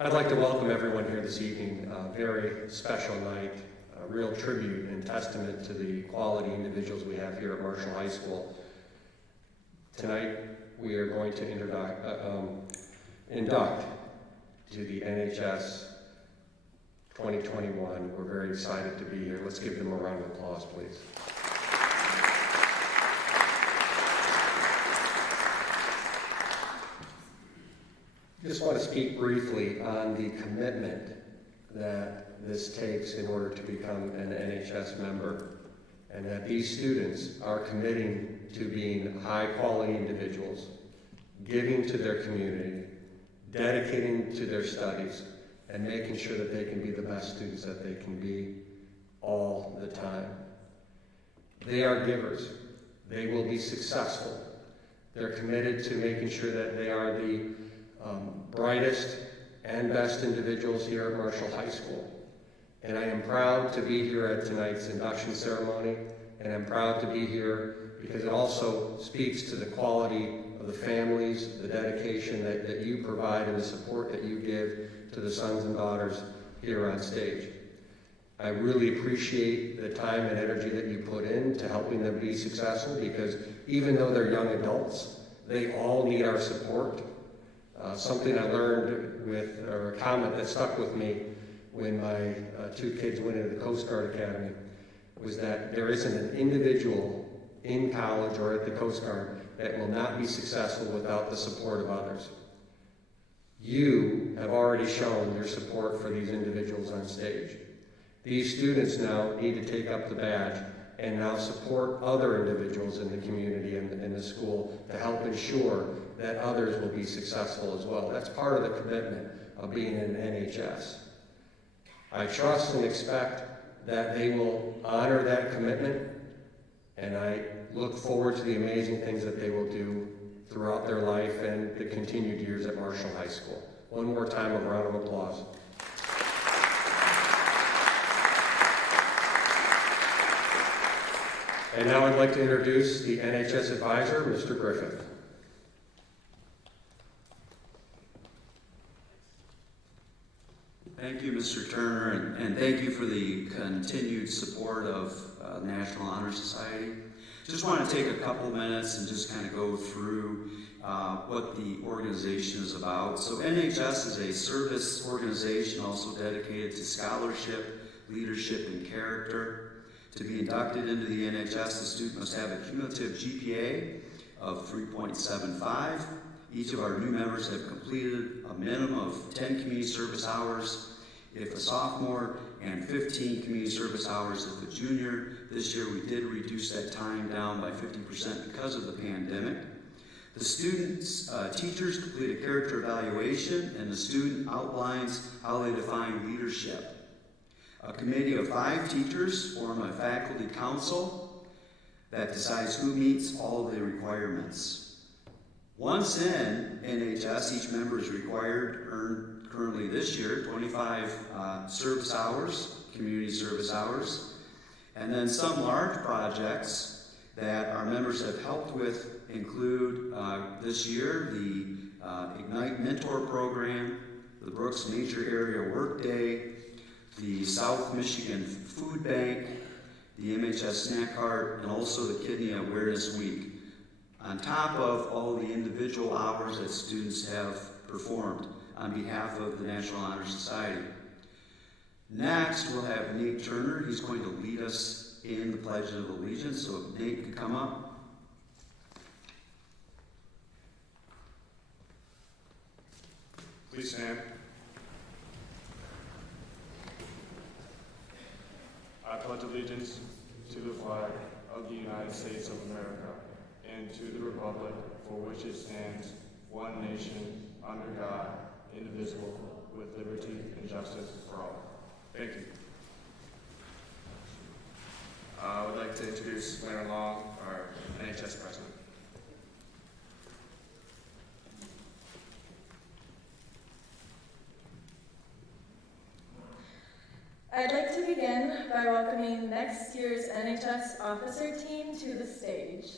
I'd like to welcome everyone here this evening. A very special night, a real tribute and testament to the quality individuals we have here at Marshall High School. Tonight, we are going to induct to the NHS 2021. We're very excited to be here. Let's give them a round of applause, please. I just want to speak briefly on the commitment that this takes in order to become an NHS member, and that these students are committing to being high-quality individuals, giving to their community, dedicating to their studies, and making sure that they can be the best students that they can be all the time. They are givers. They will be successful. They're committed to making sure that they are the brightest and best individuals here at Marshall High School. And I am proud to be here at tonight's induction ceremony, and I'm proud to be here because it also speaks to the quality of the families, the dedication that you provide, and the support that you give to the sons and daughters here on stage. I really appreciate the time and energy that you put into helping them be successful, because even though they're young adults, they all need our support. Something I learned or a comment that stuck with me when my two kids went into the Coast Guard Academy was that there isn't an individual in college or at the Coast Guard that will not be successful without the support of others. You have already shown your support for these individuals on stage. These students now need to take up the badge and now support other individuals in the community and in the school to help ensure that others will be successful as well. That's part of the commitment of being in NHS. I trust and expect that they will honor that commitment, and I look forward to the amazing things that they will do throughout their life and the continued years at Marshall High School. One more time, a round of applause. And now I'd like to introduce the NHS advisor, Mr. Griffith. Thank you, Mr. Turner, and thank you for the continued support of the National Honor Society. Just want to take a couple minutes and just kind of go through what the organization is about. So NHS is a service organization also dedicated to scholarship, leadership, and character. To be inducted into the NHS, the student must have a cumulative GPA of 3.75. Each of our new members have completed a minimum of 10 community service hours if a sophomore and 15 community service hours if a junior. This year we did reduce that time down by 50% because of the pandemic. The students, teachers complete a character evaluation, and the student outlines how they define leadership. A committee of 5 teachers form a faculty council that decides who meets all of the requirements. Once in NHS, each member is required to earn, currently this year, 25 service hours, community service hours, and then some large projects that our members have helped with include this year the Ignite Mentor Program, the Brooks Major Area Workday, the South Michigan Food Bank, the MHS Snack Cart, and also the Kidney Awareness Week, on top of all the individual hours that students have performed on behalf of the National Honor Society. Next, we'll have Nate Turner. He's going to lead us in the Pledge of Allegiance, so if Nate could come up. Please stand. I pledge allegiance to the flag of the United States of America and to the republic for which it stands, one nation, under God, indivisible, with liberty and justice for all. Thank you. I would like to introduce Larry Long, our NHS president. I'd like to begin by welcoming next year's NHS officer team to the stage.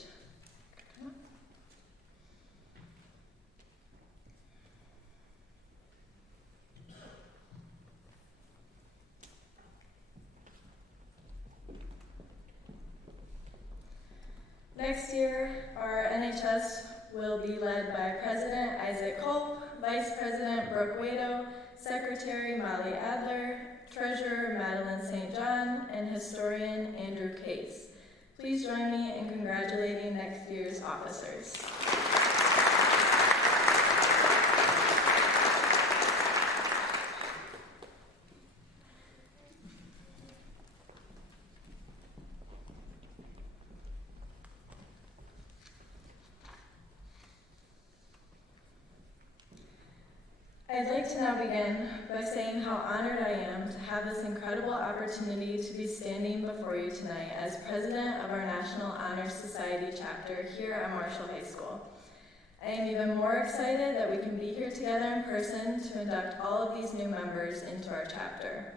Next year, our NHS will be led by President Isaac Culp, Vice President Brooke Wado, Secretary Molly Adler, Treasurer Madeline St. John, and Historian Andrew Case. Please join me in congratulating next year's officers. I'd like to now begin by saying how honored I am to have this incredible opportunity to be standing before you tonight as president of our National Honor Society chapter here at Marshall High School. I am even more excited that we can be here together in person to induct all of these new members into our chapter.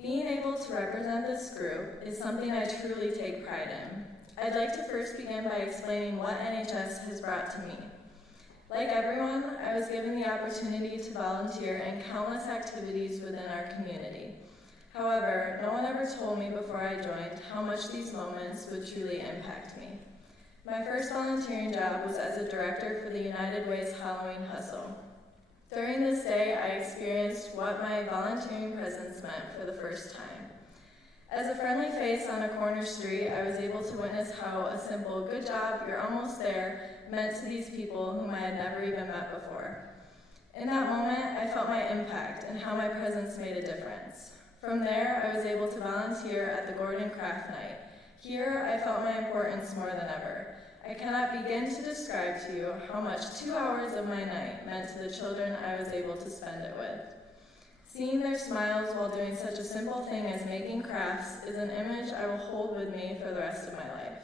Being able to represent this group is something I truly take pride in. I'd like to first begin by explaining what NHS has brought to me. Like everyone, I was given the opportunity to volunteer in countless activities within our community. However, no one ever told me before I joined how much these moments would truly impact me. My first volunteering job was as a director for the United Way's Halloween Hustle. During this day, I experienced what my volunteering presence meant for the first time. As a friendly face on a corner street, I was able to witness how a simple "good job, you're almost there" meant to these people whom I had never even met before. In that moment, I felt my impact and how my presence made a difference. From there, I was able to volunteer at the Gordon Craft Night. Here, I felt my importance more than ever. I cannot begin to describe to you how much 2 hours of my night meant to the children I was able to spend it with. Seeing their smiles while doing such a simple thing as making crafts is an image I will hold with me for the rest of my life.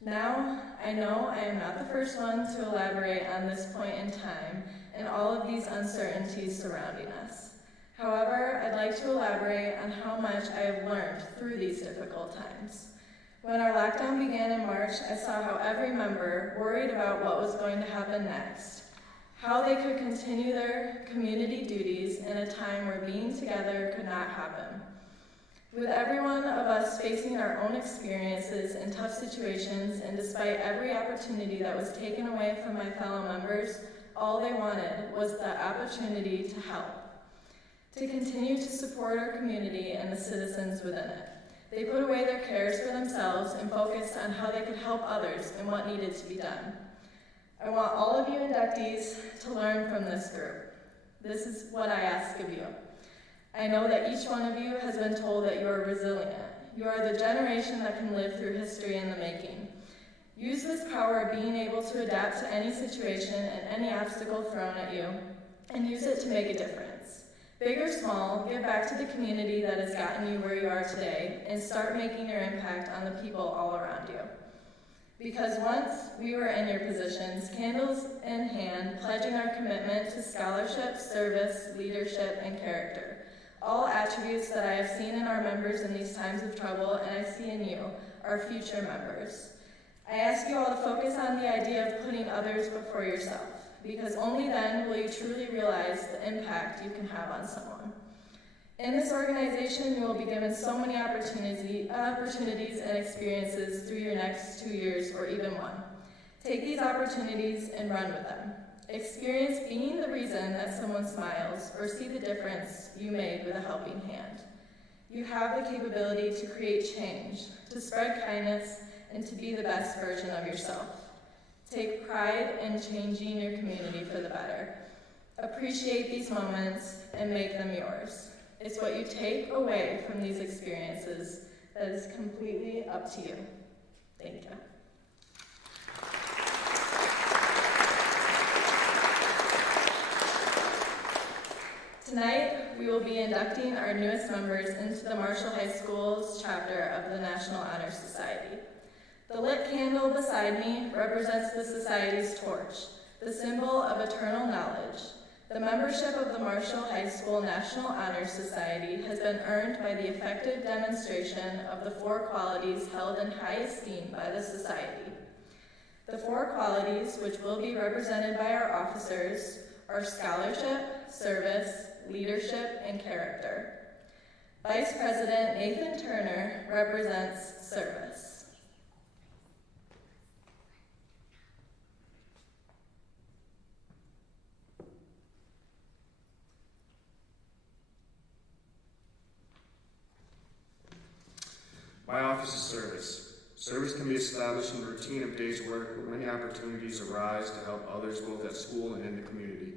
Now, I know I am not the first one to elaborate on this point in time and all of these uncertainties surrounding us. However, I'd like to elaborate on how much I have learned through these difficult times. When our lockdown began in March, I saw how every member worried about what was going to happen next, how they could continue their community duties in a time where being together could not happen. With every one of us facing our own experiences and tough situations, and despite every opportunity that was taken away from my fellow members, all they wanted was the opportunity to help, to continue to support our community and the citizens within it. They put away their cares for themselves and focused on how they could help others and what needed to be done. I want all of you inductees to learn from this group. This is what I ask of you. I know that each one of you has been told that you are resilient. You are the generation that can live through history in the making. Use this power of being able to adapt to any situation and any obstacle thrown at you, and use it to make a difference. Big or small, give back to the community that has gotten you where you are today, and start making your impact on the people all around you. Because once we were in your positions, candles in hand, pledging our commitment to scholarship, service, leadership, and character. All attributes that I have seen in our members in these times of trouble, and I see in you, our future members. I ask you all to focus on the idea of putting others before yourself, because only then will you truly realize the impact you can have on someone. In this organization, you will be given so many opportunities and experiences through your next 2 years or even one. Take these opportunities and run with them. Experience being the reason that someone smiles or see the difference you made with a helping hand. You have the capability to create change, to spread kindness, and to be the best version of yourself. Take pride in changing your community for the better. Appreciate these moments and make them yours. It's what you take away from these experiences that is completely up to you. Thank you. Tonight, we will be inducting our newest members into the Marshall High School's chapter of the National Honor Society. The lit candle beside me represents the Society's torch, the symbol of eternal knowledge. The membership of the Marshall High School National Honor Society has been earned by the effective demonstration of the 4 qualities held in high esteem by the Society. The 4 qualities, which will be represented by our officers, are scholarship, service, leadership, and character. Vice President Nathan Turner represents service. My office is service. Service can be established in the routine of day's work where many opportunities arise to help others both at school and in the community.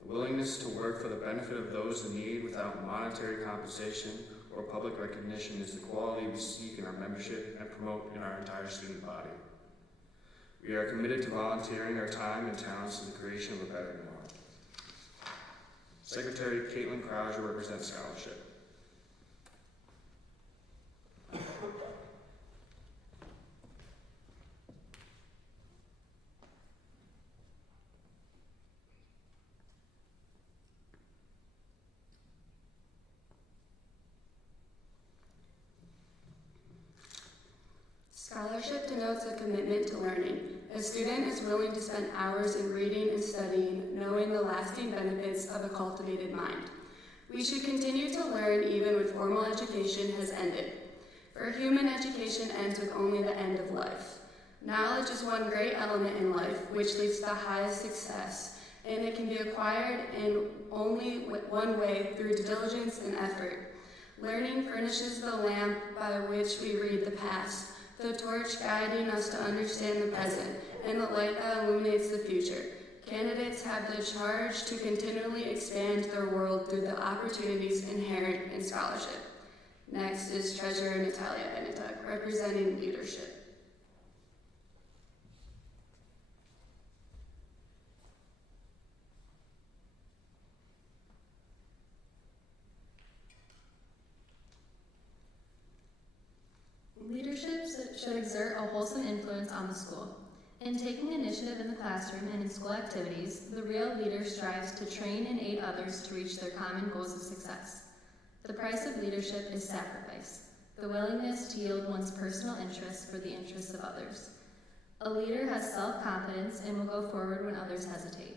The willingness to work for the benefit of those in need without monetary compensation or public recognition is the quality we seek in our membership and promote in our entire student body. We are committed to volunteering our time and talents to the creation of a better tomorrow. Secretary Caitlin Krauser represents scholarship. Scholarship denotes a commitment to learning. A student is willing to spend hours in reading and studying, knowing the lasting benefits of a cultivated mind. We should continue to learn even when formal education has ended. For human education ends with only the end of life. Knowledge is one great element in life, which leads to the highest success, and it can be acquired in only one way, through diligence and effort. Learning furnishes the lamp by which we read the past, the torch guiding us to understand the present, and the light that illuminates the future. Candidates have the charge to continually expand their world through the opportunities inherent in scholarship. Next is Treasurer Natalia Benetuk, representing leadership. Leadership should exert a wholesome influence on the school. In taking initiative in the classroom and in school activities, the real leader strives to train and aid others to reach their common goals of success. The price of leadership is sacrifice, the willingness to yield one's personal interests for the interests of others. A leader has self-confidence and will go forward when others hesitate.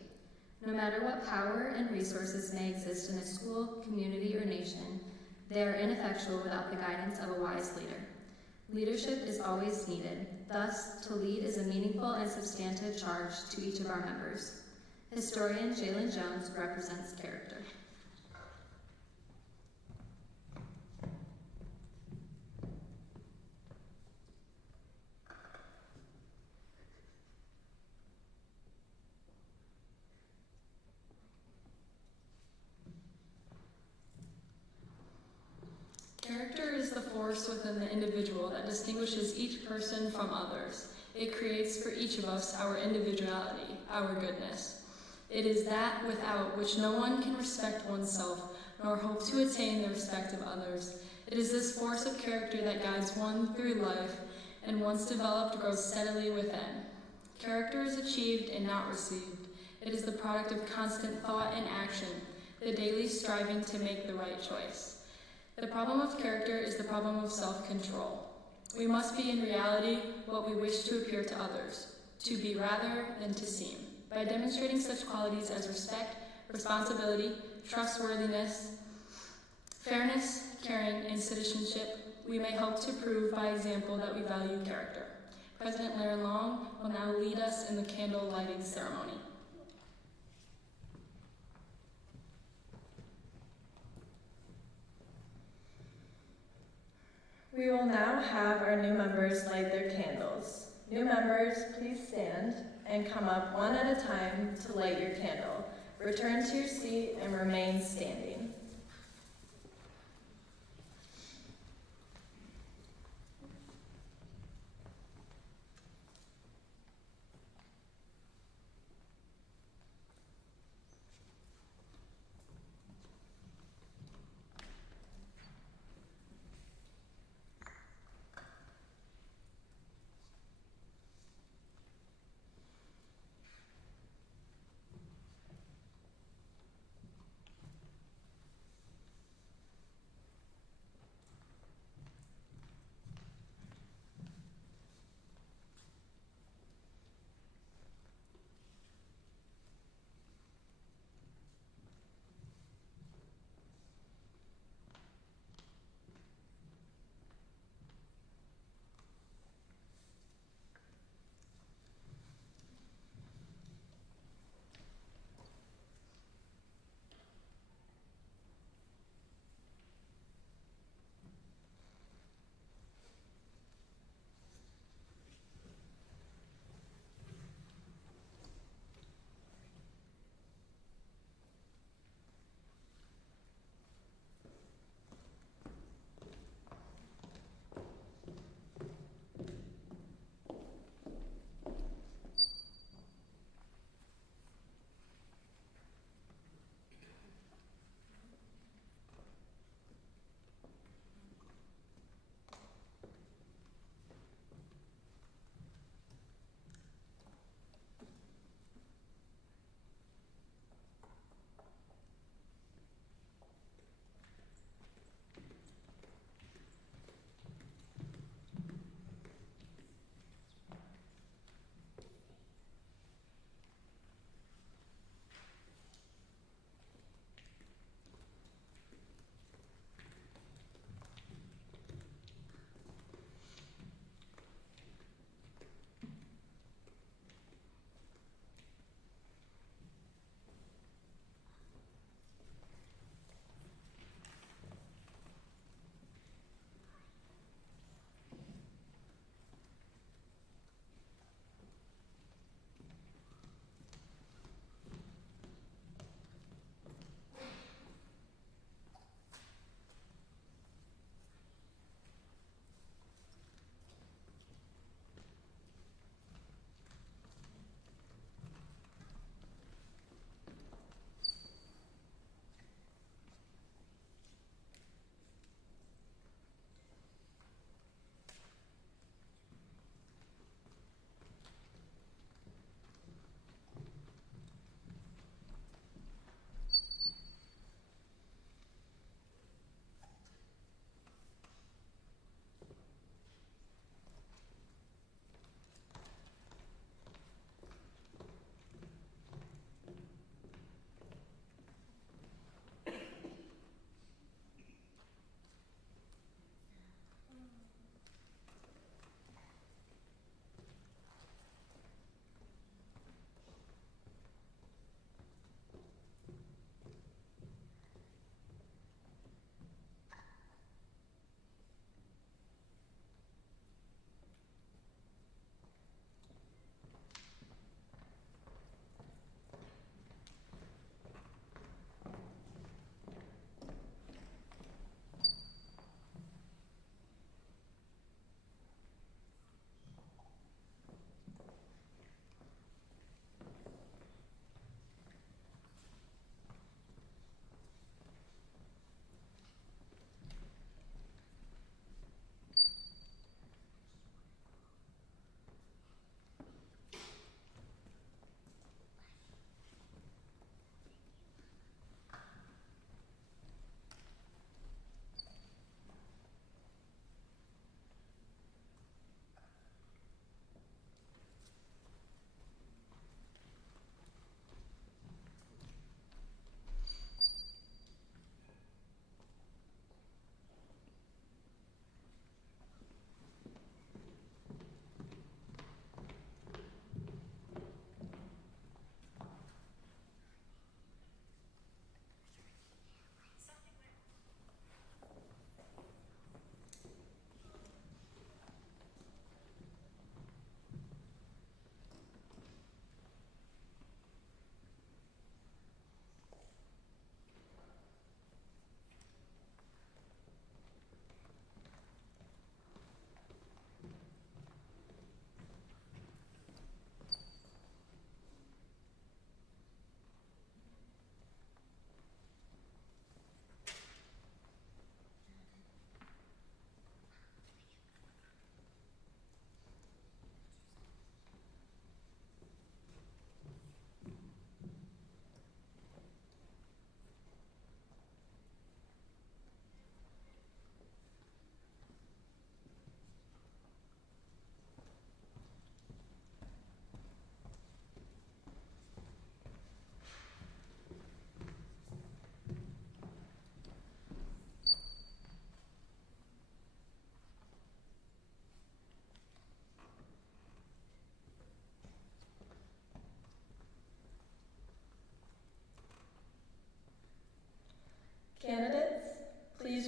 No matter what power and resources may exist in a school, community, or nation, they are ineffectual without the guidance of a wise leader. Leadership is always needed. Thus, to lead is a meaningful and substantive charge to each of our members. Historian Jalen Jones represents character. Character is the force within the individual that distinguishes each person from others. It creates for each of us our individuality, our goodness. It is that without which no one can respect oneself, nor hope to attain the respect of others. It is this force of character that guides one through life, and once developed, grows steadily within. Character is achieved and not received. It is the product of constant thought and action, the daily striving to make the right choice. The problem of character is the problem of self-control. We must be in reality what we wish to appear to others, to be rather than to seem. By demonstrating such qualities as respect, responsibility, trustworthiness, fairness, caring, and citizenship, we may hope to prove by example that we value character. President Laren Long will now lead us in the candle lighting ceremony. We will now have our new members light their candles. New members, please stand and come up one at a time to light your candle. Return to your seat and remain standing.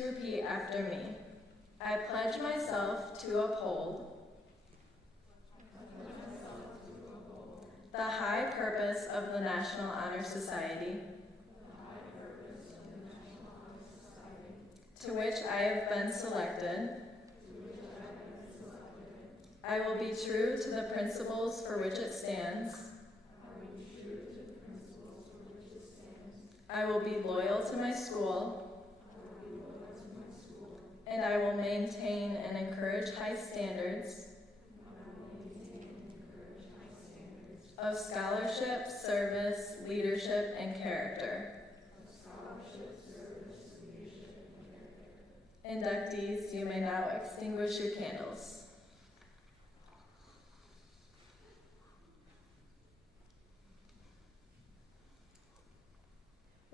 repeat after me. I pledge myself to uphold the high purpose of the National Honor Society, to which I have been selected. I will be true to the principles for which it stands. I will be loyal to my school. And I will maintain and encourage high standards of scholarship, service, leadership, and character. Inductees, you may now extinguish your candles.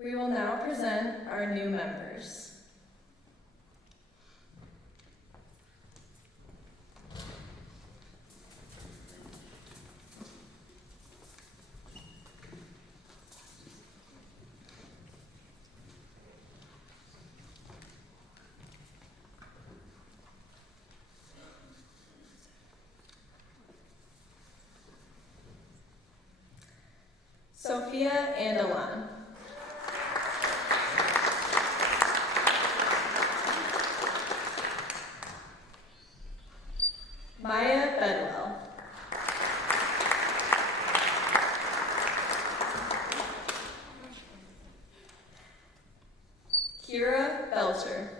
We will now present our new members. Sophia Andelon. Maya Bedwell. Kira Belcher.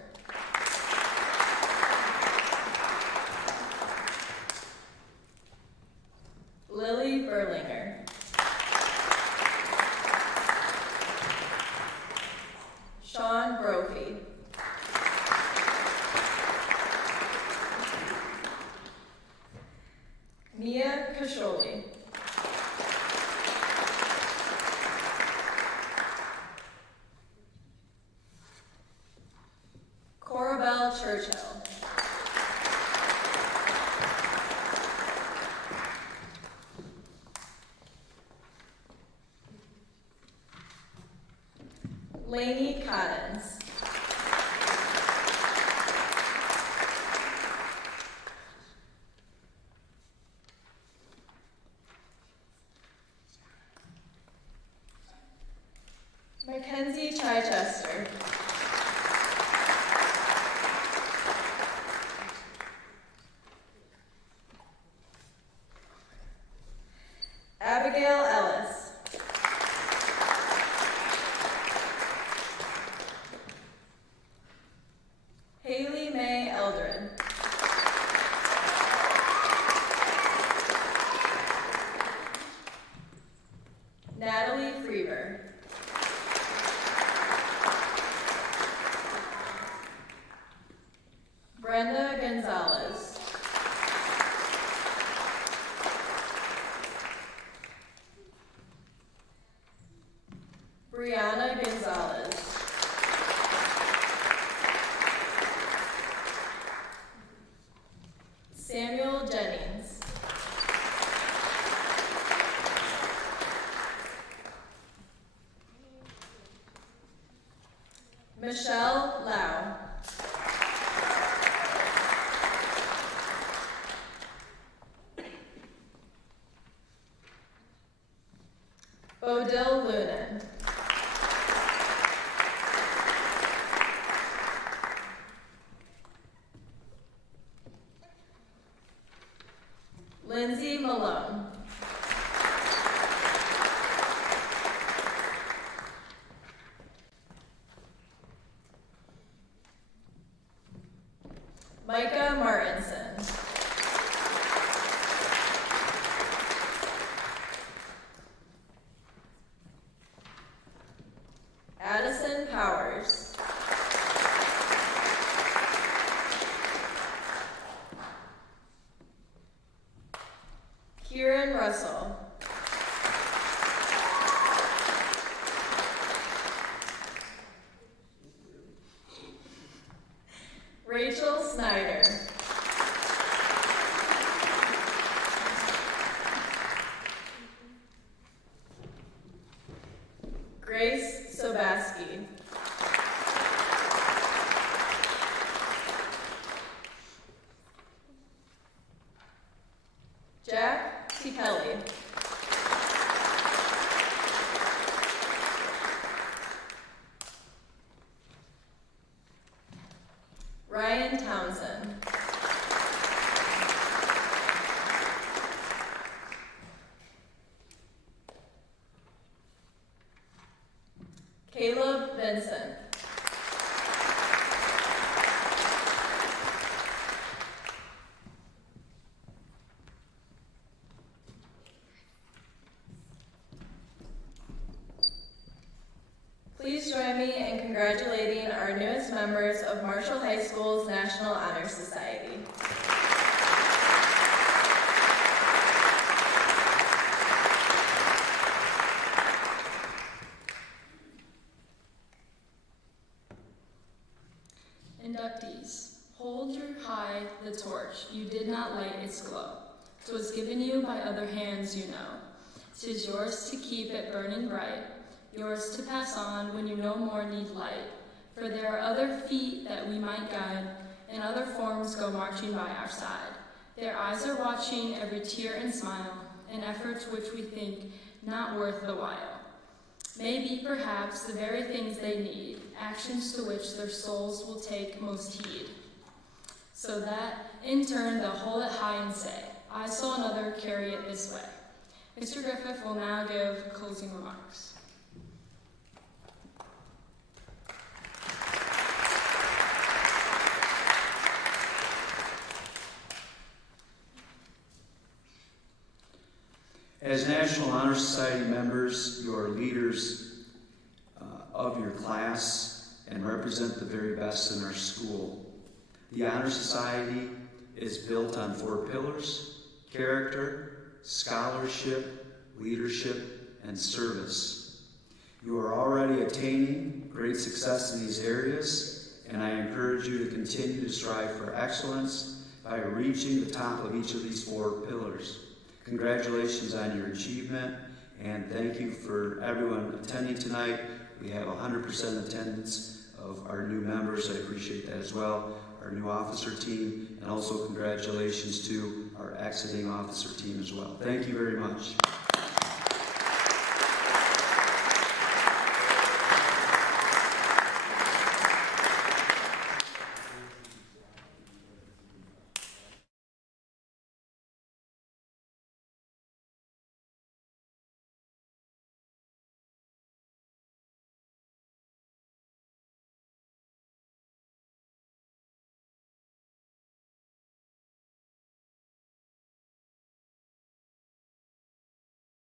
Lily Berlinger. Sean Brophy. Mia Kasholi. Corabelle Churchill. Lainey Cottons. Mackenzie Chichester. Abigail Ellis. Haley Mae Eldred. Natalie Freeber. Brenda Gonzalez. Brianna Gonzalez. Samuel Jennings. Michelle Lau. Bodil Lunan. Lindsay Malone. Micah Martinson. Addison Powers. Kieran Russell. Rachel Snyder. Grace Sobaski. Ryan Townsend. Caleb Vincent. Please join me in congratulating our newest members of Marshall High School's National Honor Society. Inductees, hold high the torch, you did not light its glow. 'Twas given you by other hands, you know. 'Tis yours to keep it burning bright, yours to pass on when you no more need light. For there are other feet that we might guide, and other forms go marching by our side. Their eyes are watching every tear and smile, and efforts which we think not worth the while. Maybe, perhaps, the very things they need, actions to which their souls will take most heed. So that, in turn, they'll hold it high and say, I saw another carry it this way. Mr. Griffith will now give closing remarks. As National Honor Society members, you are leaders of your class and represent the very best in our school. The Honor Society is built on 4 pillars: character, scholarship, leadership, and service. You are already attaining great success in these areas, and I encourage you to continue to strive for excellence by reaching the top of each of these 4 pillars. Congratulations on your achievement, and thank you for everyone attending tonight. We have 100% attendance of our new members. I appreciate that as well. Our new officer team, and also congratulations to our exiting officer team as well. Thank you very much.